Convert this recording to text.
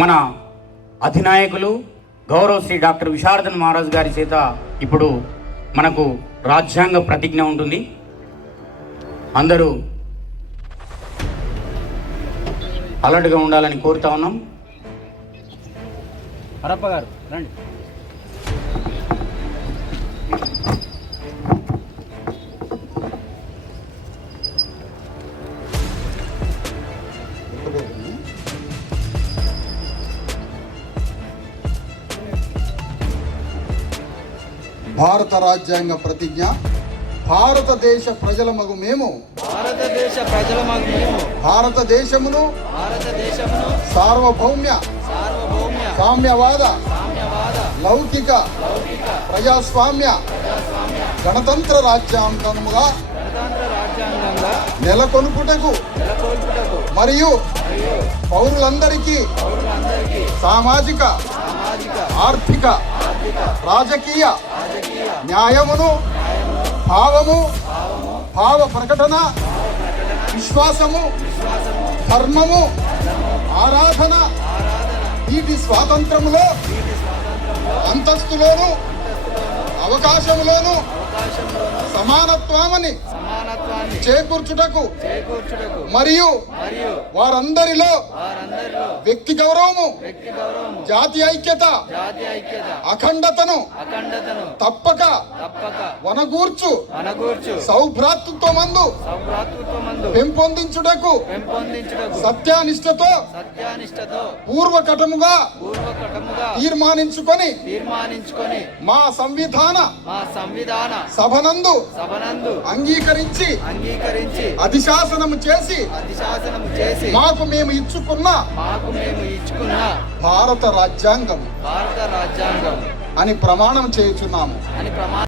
మన అధినాయకులు గౌరవ శ్రీ డాక్టర్ విశారదన్ మహారాజ్ గారి చేత ఇప్పుడు మనకు రాజ్యాంగ ప్రతిజ్ఞ ఉంటుంది. అందరూ అలర్ట్గా ఉండాలని కోరుతా ఉన్నాం. హరప్ప గారు రండి. భారత రాజ్యాంగ ప్రతిజ్ఞ భారతదేశ ప్రజల మగు మేము. భారతదేశ ప్రజల మాకు మేము. భారతదేశమును భారతదేశమును సార్వభౌమ్య సార్వభౌమ్య సామ్యవాద సామ్యవాద లౌకిక ప్రజాస్వామ్య గణతంత్ర రాజ్యాంగముగా గణతంత్ర రాజ్యాంగంగా నెలకొల్పుటకు నెలకొల్పుటకు మరియు పౌరులందరికీ పౌరులందరికీ సామాజిక సామాజిక ఆర్థిక రాజకీయ న్యాయమును భావము భావ ప్రకటన విశ్వాసము ధర్మము ఆరాధన వీటి స్వాతంత్రములో అంతస్తులోను అవకాశములోను సమానత్వాన్ని చేకూర్చుటకు మరియు వారందరిలో వ్యక్తి గౌరవము జాతి ఐక్యత అఖండతను తప్పక వనగూర్చు సౌభ్రాతృత్వమందు సౌభ్రాతృత్వమందు పెంపొందించుటకు సత్యానిష్టతో పూర్వకటముగా పూర్వకటముగా తీర్మానించుకొని తీర్మానించుకొని మా సంవిధాన మా సంవిధాన సభనందు సభనందు అంగీకరించి అంగీకరించి అధిశాసనము చేసి అధిశాసనము చేసి మాకు మేము ఇచ్చుకున్న మాకు మేము ఇచ్చుకున్న భారత రాజ్యాంగం భారత రాజ్యాంగం అని ప్రమాణం చేయుచున్నాము. అని ప్రమాణ